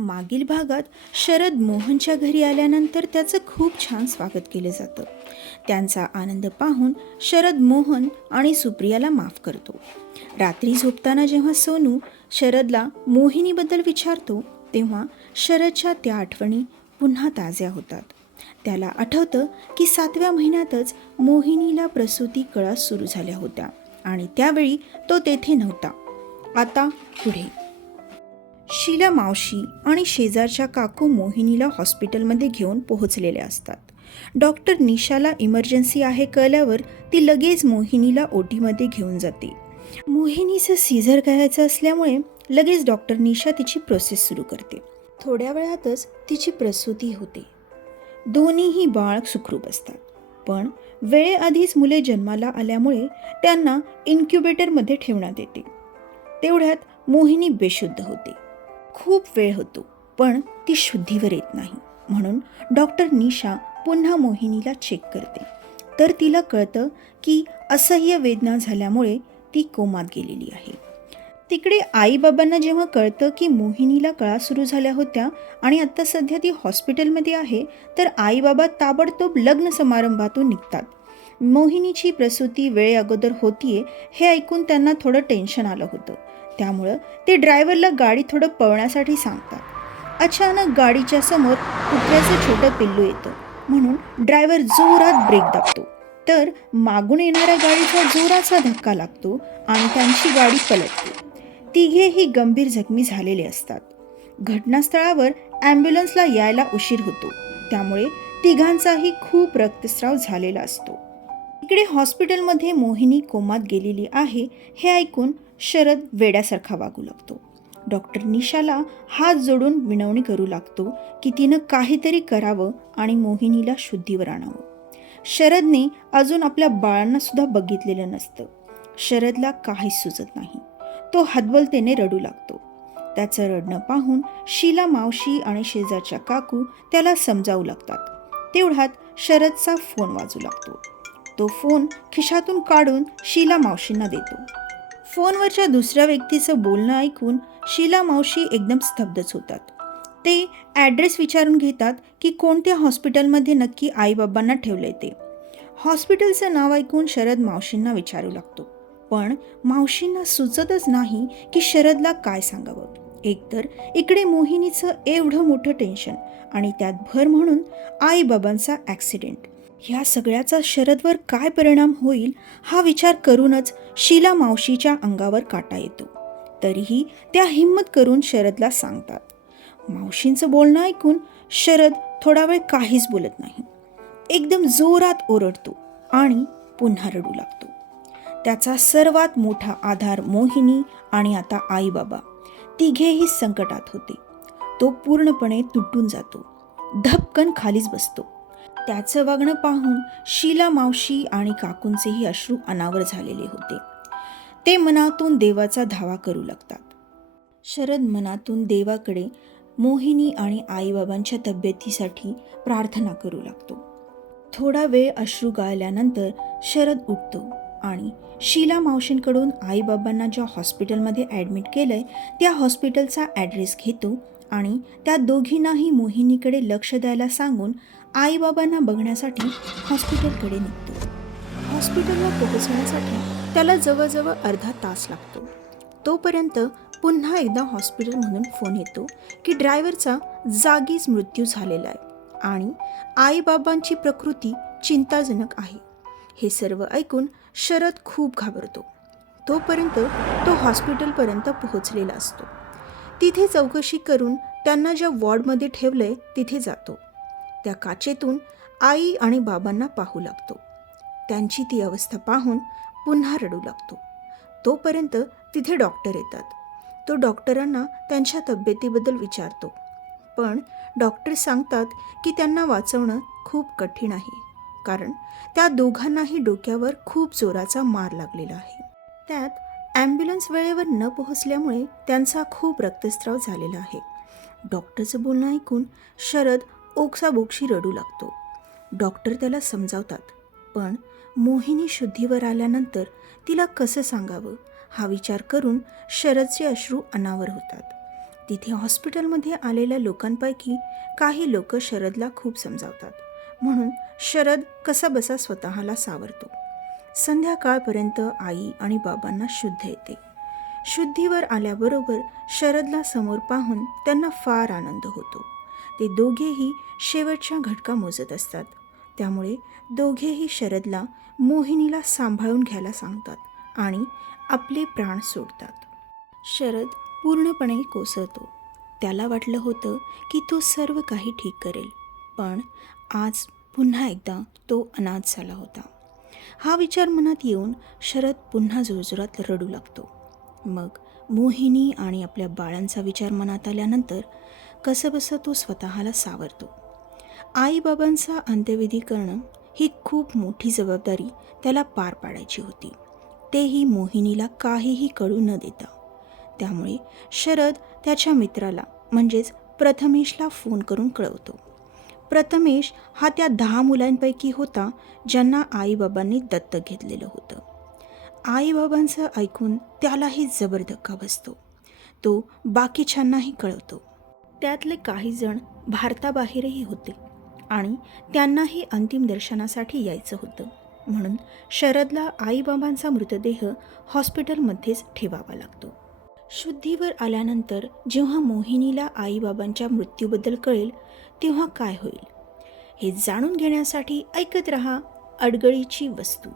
मागील भागात शरद मोहनच्या घरी आल्यानंतर त्याचं खूप छान स्वागत केलं जातं. त्यांचा आनंद पाहून शरद मोहन आणि सुप्रियाला माफ करतो. रात्री झोपताना जेव्हा सोनू शरदला मोहिनीबद्दल विचारतो तेव्हा शरदच्या त्या आठवणी पुन्हा ताज्या होतात. त्याला आठवतं की 7व्या महिन्यातच मोहिनीला प्रसूती कळा सुरू झाल्या होत्या आणि त्यावेळी तो तेथे नव्हता. आता पुढे शीला मावशी आणि शेजारच्या काकू मोहिनीला हॉस्पिटलमध्ये घेऊन पोहोचलेल्या असतात. डॉक्टर निशाला इमर्जन्सी आहे कळल्यावर ती लगेच मोहिनीला ओटीमध्ये घेऊन जाते. मोहिनीचं सीझर करायचं असल्यामुळे लगेच डॉक्टर निशा तिची प्रोसेस सुरू करते. थोड्या वेळातच तिची प्रसूती होते. दोन्हीही बाळ सुखरूप असतात, पण वेळेआधीच मुले जन्माला आल्यामुळे त्यांना इन्क्युबेटरमध्ये ठेवण्यात येते. तेवढ्यात मोहिनी बेशुद्ध होते. खूप वेळ होतो पण ती शुद्धीवर येत नाही, म्हणून डॉक्टर निशा पुन्हा मोहिनीला चेक करते. तर तिला कळतं की असह्य वेदना झाल्यामुळे ती कोमात गेलेली आहे. तिकडे आईबाबांना जेव्हा कळतं की मोहिनीला कळा सुरू झाल्या होत्या आणि आत्ता सध्या ती हॉस्पिटलमध्ये आहे, तर आईबाबा ताबडतोब लग्न समारंभातून निघतात. मोहिनीची प्रसूती वेळे अगोदर होतीये हे ऐकून त्यांना थोडं टेन्शन आलं होतं, त्यामुळं ते ड्रायव्हरला गाडी थोडं पळण्यासाठी सांगतात. अचानक गाडीच्या समोर कुत्र्याचं छोटं पिल्लू येतं, म्हणून ड्रायव्हर जोरात ब्रेक दाबतो. तर मागून येणाऱ्या गाडीचा जोराचा धक्का लागतो आणि त्यांची गाडी पलटते. तिघेही गंभीर जखमी झालेले असतात. घटनास्थळावर ॲम्ब्युलन्सला यायला उशीर होतो, त्यामुळे तिघांचाही खूप रक्तस्राव झालेला असतो. इकडे हॉस्पिटलमध्ये मोहिनी कोमात गेलेली आहे हे ऐकून शरद वेड्यासारखा वागू लागतो. डॉक्टर निशाला हात जोडून विनवणी करू लागतो की तिनं काहीतरी करावं आणि मोहिनीला शुद्धीवर आणावं. शरदने अजून आपल्या बाळांना सुद्धा बघितलेलं नसतं. शरदला काहीच सुचत नाही. तो हतबलतेने रडू लागतो. त्याचं रडणं पाहून शीला मावशी आणि शेजारच्या काकू त्याला समजावू लागतात. तेवढ्यात शरदचा फोन वाजू लागतो. तो फोन खिशातून काढून शीला मावशींना देतो. फोनवरच्या दुसऱ्या व्यक्तीचं बोलणं ऐकून शीला मावशी एकदम स्तब्धच होतात. ते ॲड्रेस विचारून घेतात की कोणत्या हॉस्पिटलमध्ये नक्की आईबाबांना ठेवलंय ते. हॉस्पिटलचं नाव ऐकून शरद मावशींना विचारू लागतो, पण मावशींना सुचतच नाही की शरदला काय सांगावं. एकतर इकडे मोहिनीचं एवढं मोठं टेन्शन आणि त्यात भर म्हणून आईबाबांचा ॲक्सिडेंट. ह्या सगळ्याचा शरदवर काय परिणाम होईल हा विचार करूनच शीला मावशीच्या अंगावर काटा येतो. तरीही त्या हिम्मत करून शरदला सांगतात. मावशींचं बोलणं ऐकून शरद थोडा वेळ काहीच बोलत नाही. एकदम जोरात ओरडतो आणि पुन्हा रडू लागतो. त्याचा सर्वात मोठा आधार मोहिनी आणि आता आईबाबा तिघेही संकटात होते. तो पूर्णपणे तुटून जातो, धपकन खालीच बसतो. त्याचं वागणं पाहून शीला मावशी आणि काकूंचेही अश्रू अनावर झालेले होते. ते मनातून देवाचा धावा करू लागतात. शरद मनातून देवाकडे मोहिनी आणि आईबाबांच्या तब्येतीसाठी प्रार्थना करू लागतो. थोडा वेळ अश्रू गाळल्यानंतर शरद उठतो आणि शीला मावशींकडून आईबाबांना ज्या हॉस्पिटलमध्ये ॲडमिट केलंय त्या हॉस्पिटलचा ॲड्रेस घेतो आणि त्या दोघींनाही मोहिनीकडे लक्ष द्यायला सांगून आईबाबांना बघण्यासाठी हॉस्पिटलकडे निघतो. हॉस्पिटलला पोहोचण्यासाठी त्याला जवळजवळ अर्धा तास लागतो. तोपर्यंत पुन्हा एकदा हॉस्पिटलमधून फोन येतो की ड्रायव्हरचा जागीच मृत्यू झालेला आहे आणि आईबाबांची प्रकृती चिंताजनक आहे. हे सर्व ऐकून शरद खूप घाबरतो. तोपर्यंत तो हॉस्पिटलपर्यंत पोहोचलेला असतो. तिथे चौकशी करून त्यांना ज्या वॉर्डमध्ये ठेवलंय तिथे जातो. त्या काचेतून आई आणि बाबांना पाहू लागतो. त्यांची ती अवस्था पाहून पुन्हा रडू लागतो. तोपर्यंत तिथे डॉक्टर येतात. तो डॉक्टरांना त्यांच्या तब्येतीबद्दल विचारतो, पण डॉक्टर सांगतात की त्यांना वाचवणं खूप कठीण आहे, कारण त्या दोघांनाही डोक्यावर खूप जोराचा मार लागलेला आहे. त्यात ॲम्ब्युलन्स वेळेवर न पोहोचल्यामुळे त्यांचा खूप रक्तस्राव झालेला आहे. डॉक्टरचं बोलणं ऐकून शरद ओक्साबोक्शी रडू लागतो. डॉक्टर त्याला समजावतात, पण मोहिनी शुद्धीवर आल्यानंतर तिला कसं सांगावं हा विचार करून शरदचे अश्रू अनावर होतात. तिथे हॉस्पिटलमध्ये आलेल्या लोकांपैकी काही लोक शरदला खूप समजावतात, म्हणून शरद कसाबसा स्वतःला सावरतो. संध्याकाळपर्यंत आई आणि बाबांना शुद्ध येते. शुद्धीवर आल्याबरोबर शरदला समोर पाहून त्यांना फार आनंद होतो. ते दोघेही शेवटच्या घटका मोजत असतात. त्यामुळे दोघेही शरदला मोहिनीला सांभाळून घ्यायला सांगतात आणि आपले प्राण सोडतात. शरद पूर्णपणे कोसळतो. त्याला वाटलं होतं की तो सर्व काही ठीक करेल, पण आज पुन्हा एकदा तो अनाथ झाला होता. हा विचार मनात येऊन शरद पुन्हा जोरजोरात रडू लागतो. मग मोहिनी आणि आपल्या बाळांचा विचार मनात आल्यानंतर कसंबसं तो स्वतःला सावरतो. आईबाबांचा अंत्यविधी करणं ही खूप मोठी जबाबदारी त्याला पार पाडायची होती, तेही मोहिनीला काहीही कळू न देता. त्यामुळे शरद त्याच्या मित्राला म्हणजेच प्रथमेशला फोन करून कळवतो. प्रथमेश हा त्या 10 मुलांपैकी होता ज्यांना आईबाबांनी दत्तक घेतलेलं होतं. आईबाबांचं ऐकून त्यालाही जबर धक्का बसतो. तो बाकीच्यांनाही कळवतो. त्यातले काही जण भारताबाहेरही होते आणि त्यांनाही अंतिम दर्शनासाठी यायचं होतं, म्हणून शरदला आईबाबांचा मृतदेह हॉस्पिटलमध्येच ठेवावा लागतो. शुद्धीवर आल्यानंतर जेव्हा मोहिनीला आईबाबांच्या मृत्यूबद्दल कळेल तेव्हा काय होईल हे जाणून घेण्यासाठी ऐकत रहा अडगळीची वस्तू.